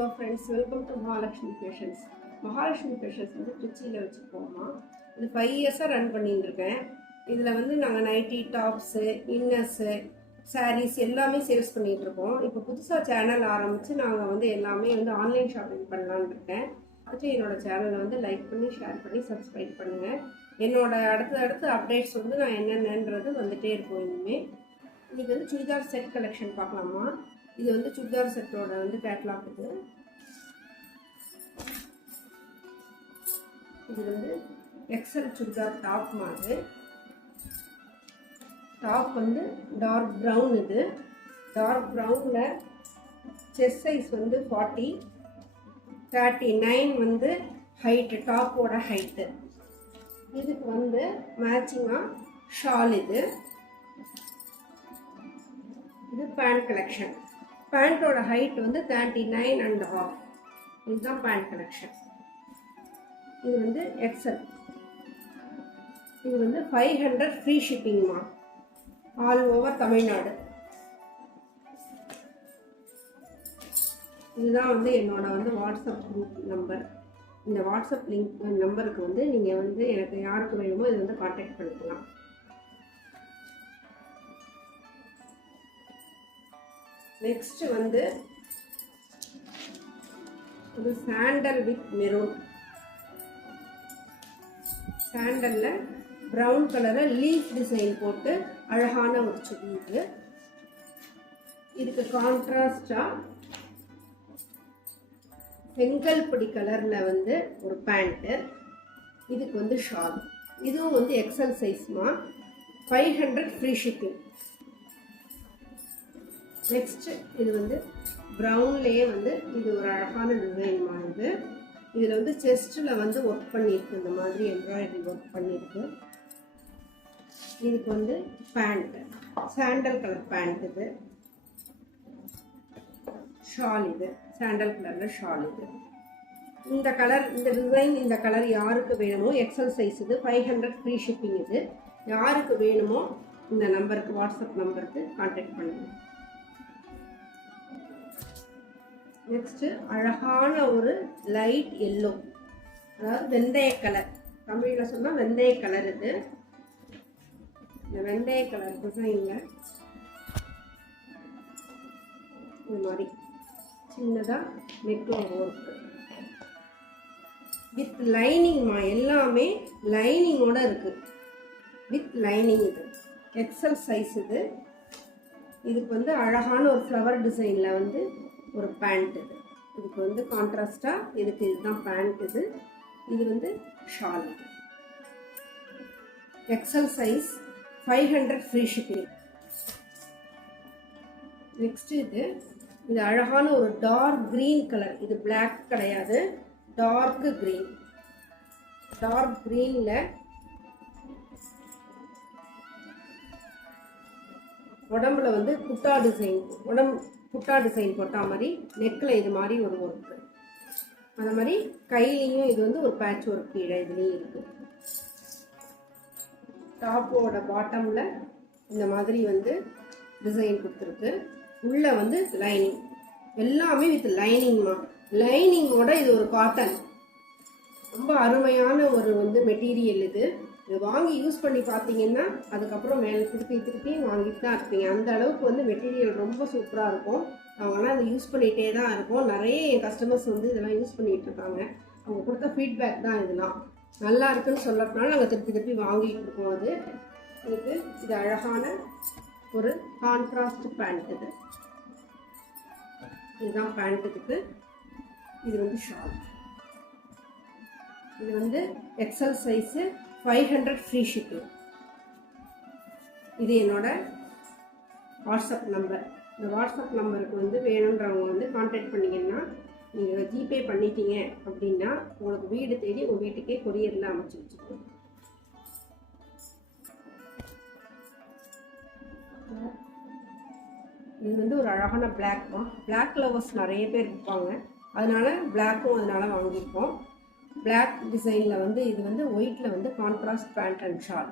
Hello friends, welcome to Mahalakshmi Fashions. Mahalakshmi Fashions வந்து திருச்சியில் வச்சுருக்கோம்மா. இது 5 இயர்ஸாக ரன் பண்ணிட்டுருக்கேன். இதில் வந்து நாங்கள் நைட்டி, டாப்ஸு, இன்னர்ஸு, சாரீஸ் எல்லாமே சேல்ஸ் பண்ணிகிட்ருக்கோம். இப்போ புதுசாக சேனல் ஆரம்பித்து நாங்கள் வந்து எல்லாமே வந்து ஆன்லைன் ஷாப்பிங் பண்ணலான்னு இருக்கேன். அதுக்கு என்னோடய சேனலை வந்து லைக் பண்ணி, ஷேர் பண்ணி, சப்ஸ்கிரைப் பண்ணுங்கள். என்னோடய அடுத்த அப்டேட்ஸ் வந்து நான் என்னென்னன்றது வந்துகிட்டே இருக்கும் இனிமேல். இன்றைக்கி வந்து சுடிதார் செட் கலெக்ஷன் பார்க்கலாமா. இது வந்து சுடிதார் செட்டோட வந்து கேட்லாக் இது வந்து எக்ஸல் சுடிதார் டாப் மாதிரி. டாப் வந்து டார்க் ப்ரௌன். இது டார்க் ப்ரௌனில் செஸ்ட் சைஸ் வந்து 40, 39 வந்து ஹைட்டு, டாப்போட ஹைட்டு. இதுக்கு வந்து மேட்சிங்காக ஷால். இது பேண்ட் கலெக்ஷன். பேண்ட்டோட ஹைட் வந்து 39.5. இதுதான் பேண்ட் கலெக்ஷன். இது வந்து எக்ஸல். இது வந்து 500 ஃப்ரீ ஷிப்பிங்மா, ஆல் ஓவர் தமிழ்நாடு. இதுதான் வந்து என்னோட வந்து வாட்ஸ்அப் குரூப் நம்பர். இந்த வாட்ஸ்அப் லிங்க் நம்பருக்கு வந்து நீங்கள் வந்து எனக்கு யாருக்கு வேணுமோ இது வந்து கான்டாக்ட் பண்ணிக்கலாம். நெக்ஸ்ட் வந்து ஒரு சாண்டல் வித் மெரூன். சாண்டலில் ப்ரௌன் கலரில் லீஃப் டிசைன் போட்டு அழகான ஒரு சுடி. இதுக்கு கான்ட்ராஸ்டாக செங்கல் பொடி கலரில் வந்து ஒரு பேண்ட்டு. இதுக்கு வந்து ஷால். இதுவும் வந்து எக்ஸல் சைஸ்மா, 500 ஃப்ரீ ஷிப்பிங். நெக்ஸ்ட்டு இது வந்து ப்ரௌன்லேயே வந்து இது ஒரு அழகான டிசைன் மாதிரி. இதில் வந்து செஸ்ட்டில் வந்து ஒர்க் பண்ணியிருக்கு, இந்த மாதிரி எம்ப்ராய்டரி ஒர்க் பண்ணியிருக்கு. இதுக்கு வந்து பேண்ட்டு, சாண்டல் கலர் பேண்ட். இது ஷால். இது சாண்டல் கலரில் ஷால். இது இந்த கலர், இந்த டிசைன், இந்த கலர் யாருக்கு வேணுமோ எக்ஸல் சைஸ். இது 500 ஃப்ரீ ஷிப்பிங். இது யாருக்கு வேணுமோ இந்த நம்பருக்கு, வாட்ஸ்அப் நம்பருக்கு கான்டாக்ட் பண்ணுங்கள். நெக்ஸ்ட்டு அழகான ஒரு லைட் எல்லோ, அதாவது வெந்தய கலர். தமிழில் சொன்னால் வெந்தய கலர். இது இந்த வெந்தய கலர் டிசைனில் இந்த மாதிரி சின்னதாக நெக்லைன் ஒர்க்கு வித் லைனிங்மா. எல்லாமே லைனிங்கோட இருக்குது, வித் லைனிங். இது எக்ஸல் சைஸ். இதுக்கு வந்து அழகான ஒரு ஃப்ளவர் டிசைனில் வந்து ஒரு பேண்ட். இதுக்கு வந்து கான்ட்ராஸ்டாக இதுக்கு இதுதான் பேண்ட். இது வந்து shawl. XL size, 500 free shipping. Next இது அழகான ஒரு டார்க் கிரீன் கலர். இது பிளாக் கிடையாது, டார்க் கிரீன். டார்க் கிரீனில் உடம்புல வந்து குட்டா டிசைன் போட்டா மாதிரி நெக்கில் இது மாதிரி ஒரு ஒர்க்கு. அந்த மாதிரி கையிலையும் இது வந்து ஒரு பேட்ச் ஒர்க் கீழே இதுலேயும் இருக்குது. டாப்போட பாட்டமில் இந்த மாதிரி வந்து டிசைன் கொடுத்துருக்கு. உள்ளே வந்து லைனிங், எல்லாமே வித் லைனிங்மா. லைனிங்கோட இது ஒரு காட்டன், ரொம்ப அருமையான ஒரு வந்து மெட்டீரியல். இது வாங்கி யூஸ் பண்ணி பார்த்தீங்கன்னா அதுக்கப்புறம் மேலே திருப்பி வாங்கிட்டு தான் இருப்பீங்க. அந்த அளவுக்கு வந்து மெட்டீரியல் ரொம்ப சூப்பராக இருக்கும். அவங்களாம் அதை யூஸ் பண்ணிகிட்டே தான் இருக்கும். நிறைய என் கஸ்டமர்ஸ் வந்து இதெல்லாம் யூஸ் பண்ணிகிட்டு இருக்காங்க. அவங்க கொடுத்த ஃபீட்பேக் தான் இதெல்லாம். நல்லா இருக்குன்னு சொல்லப்போனாலும் நாங்கள் திருப்பி வாங்கிட்டு இருக்கோம். இது அழகான ஒரு கான்ட்ராஸ்ட் பேண்ட். இதுதான் பேண்ட்டுக்கு. இது வந்து ஷால். இது வந்து எக்ஸல் சைஸு, 500 ஃப்ரீ ஷிப்பிங். இது என்னோட வாட்ஸ்அப் நம்பர். இந்த வாட்ஸ்அப் நம்பருக்கு வந்து வேணுன்றவங்க வந்து கான்டாக்ட் பண்ணிங்கன்னா, நீங்கள் ஜிபே பண்ணிட்டீங்க அப்படின்னா உங்களுக்கு வீடு தேடி உங்கள் வீட்டுக்கே கொரியரில் அமைச்சு வச்சுருக்கோம். இது வந்து ஒரு அழகான பிளாக்மா. பிளாக் லவர்ஸ் நிறைய பேர் இருப்பாங்க, அதனால பிளாக்கும் அதனால் வாங்கியிருக்கோம். பிளாக் டிசைனில் வந்து இது வந்து ஒயிட்டில் வந்து கான்ட்ராஸ்ட் பேண்ட் அண்ட் ஷால்.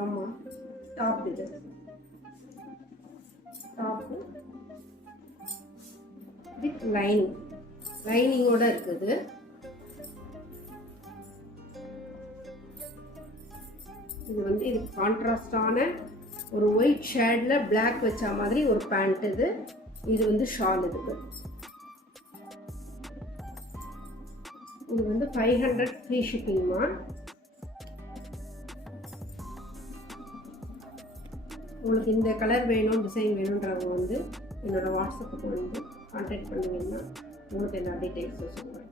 ஆமாம், டாப் இது டாப்பு வித் லைனிங்கோட இருக்குது. இது வந்து இது கான்ட்ராஸ்டான ஒரு ஒயிட் ஷேடில் பிளாக் வச்ச மாதிரி ஒரு பேண்ட். இது வந்து ஷால். இது வந்து 500 ஃப்ரீ ஷிப்பிங்மா. உங்களுக்கு இந்த கலர் வேணும், டிசைன் வேணுன்றவங்க வந்து என்னோடய வாட்ஸ்அப்புக்கு வந்து கான்டாக்ட் பண்ணிங்கன்னா உங்களுக்கு எல்லா டீட்டெயில்ஸும் சொல்லுவேன்.